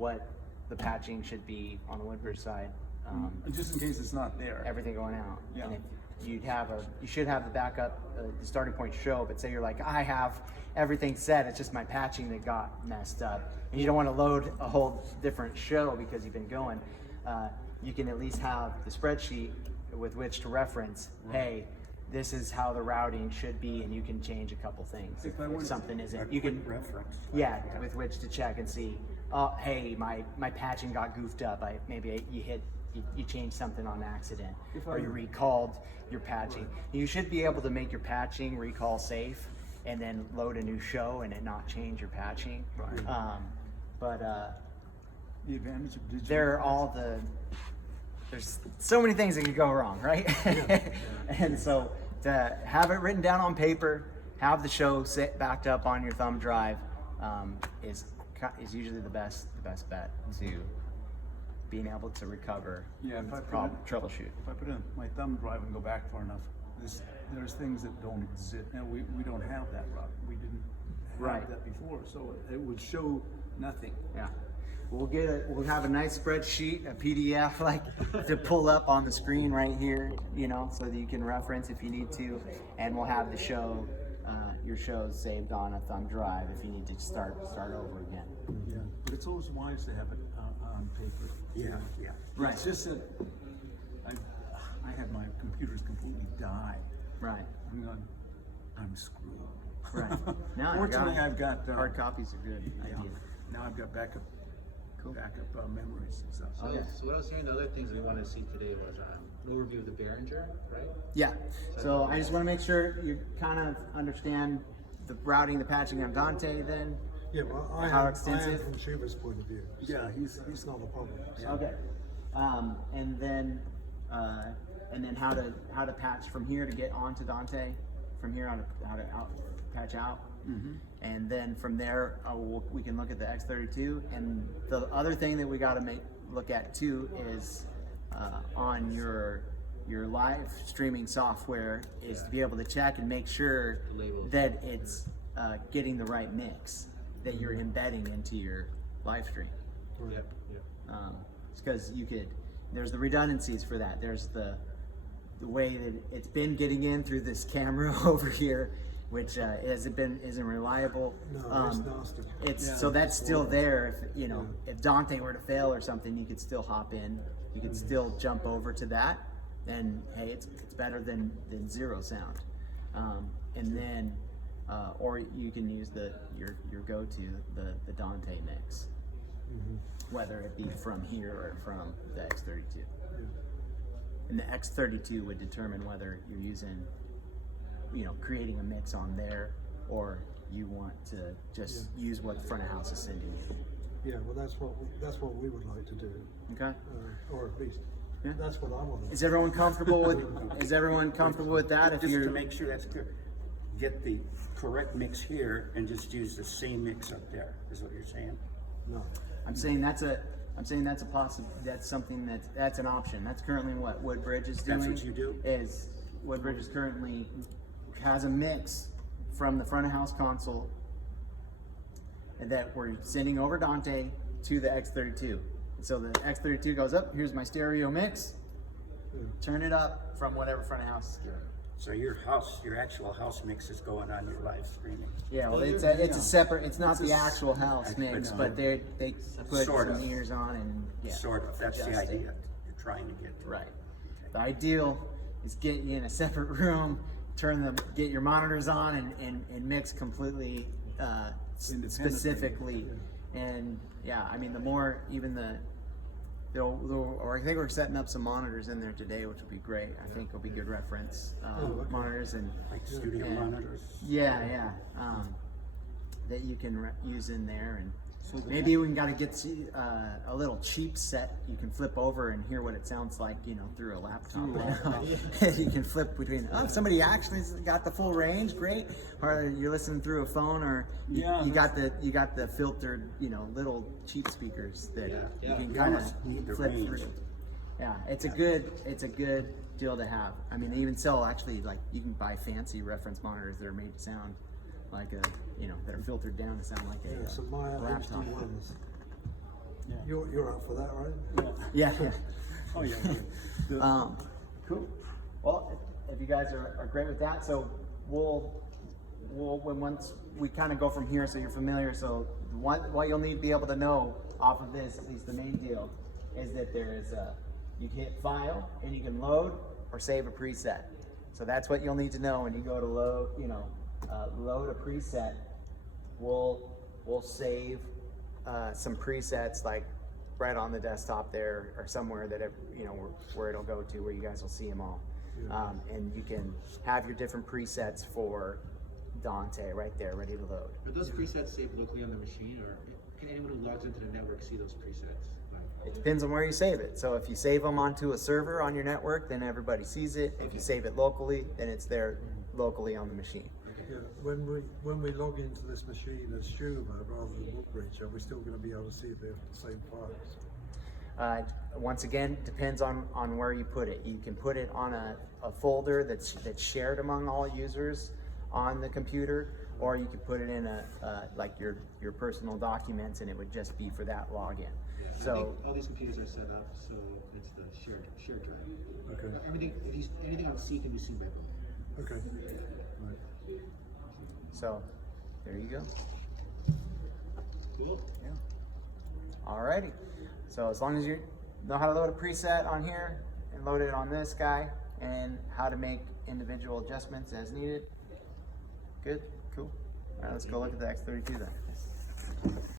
what the patching should be on the Woodbridge side. Just in case it's not there. Everything going out. Yeah. And if you should have the backup, the starting point show, but say you're like, I have everything set, it's just my patching that got messed up. And you don't want to load a whole different show because you've been going. You can at least have the spreadsheet with which to reference, hey, this is how the routing should be, and you can change a couple things. If something isn't, you can reference. Yeah, with which to check and see, oh, hey, my patching got goofed up. You changed something on accident, or you recalled your patching. You should be able to make your patching recall safe, and then load a new show and it not change your patching. Right. The advantage of digital. There's so many things that could go wrong, right? And so to have it written down on paper, have the show backed up on your thumb drive, is usually the best bet to being able to recover. Yeah, troubleshoot. If I put in my thumb drive and go back far enough, there's things that don't exist. And we don't have that route. We didn't have that before, so it would show nothing. Yeah. We'll have a nice spreadsheet, a PDF like to pull up on the screen right here, so that you can reference if you need to, and we'll have the show, your shows saved on a thumb drive if you need to start over again. Yeah, but it's always wise to have it on paper. Yeah. Right. It's just that I had my computers completely die. Right. I'm screwed. Right. Now Fortunately, I've got hard copies are good idea. Now I've got backup memories and stuff. So what I was hearing, the other things we wanted to see today was an overview of the Behringer, right? Yeah. So I just want to make sure you kind of understand the routing, the patching on Dante. Then. Yeah, well, I am from SHUVAH's point of view. So Yeah, he's not a problem. So. Okay. And then how to patch from here to get onto Dante, from here how to patch out. Mm-hmm. And then from there, we can look at the X32. And the other thing that we got to look at too is on your live streaming software is to be able to check and make sure that it's getting the right mix that you're embedding into your live stream. Yep. Because there's the redundancies for that. There's the way that it's been getting in through this camera over here, which isn't reliable. No, it's nasty. So that's still there. If Dante were to fail or something, you could still hop in. You could still jump over to that, and hey, it's better than zero sound. And then, or you can use your go-to the Dante mix, whether it be from here or from the X32. And the X32 would determine whether you're using, creating a mix on there, or you want to just use what the front of house is sending you. Yeah, well, that's what we would like to do. Okay. Or at least that's what I want to do. Is everyone comfortable with? Is everyone comfortable with that? Just to make sure that's clear, get the correct mix here and just use the same mix up there. Is what you're saying? No. I'm saying that's a possible. That's something that's an option. That's currently what Woodbridge is doing. That's what you do? Is Woodbridge is currently has a mix from the front of house console that we're sending over Dante to the X32. So the X32 goes up. Here's my stereo mix. Turn it up from whatever front of house is doing. So your actual house mix is going on your live streaming. Yeah, well, it's a separate. It's not the actual house mix, but they put some ears on and Sort of. That's the idea you're trying to get to. Right. The ideal is get you in a separate room, get your monitors on, and mix completely specifically. And yeah, I mean, the more even or I think we're setting up some monitors in there today, which will be great. I think will be good reference monitors and like studio monitors. Yeah. That you can use in there, and maybe we got to get a little cheap set you can flip over and hear what it sounds like, through a laptop. You can flip between. Oh, if somebody actually got the full range, great. Or you're listening through a phone, or you got the filtered, little cheap speakers that you can kind of flip through. Yeah, it's a good deal to have. I mean, they even sell actually you can buy fancy reference monitors that are made to sound like that are filtered down to sound like a some laptop. HD ones. Yeah. You're up for that, right? Yeah. Oh, yeah. Cool. Well, if you guys are great with that, so we'll once we kind of go from here, so you're familiar. So what you'll need to be able to know off of this, at least the main deal, is that there is you can hit file and you can load or save a preset. So that's what you'll need to know when you go to load. Load a preset. We'll save some presets like right on the desktop there or somewhere that where it'll go to, where you guys will see them all. And you can have your different presets for Dante right there, ready to load. Are those presets saved locally on the machine, or can anyone who logs into the network see those presets? It depends on where you save it. So if you save them onto a server on your network, then everybody sees it. If you save it locally, then it's there locally on the machine. Yeah. When we log into this machine as SHUVAH rather than Woodbridge, are we still going to be able to see the same files? Once again, depends on where you put it. You can put it on a folder that's shared among all users on the computer, or you could put it in like your personal documents, and it would just be for that login. I So think all these computers are set up so it's the shared drive. Okay. Anything on C can be seen by both. Okay. Right. so there you go. Cool. Yeah. Alrighty. So as long as you know how to load a preset on here and load it on this guy, and how to make individual adjustments as needed. Good. Cool. All right, let's go look at the X32 then.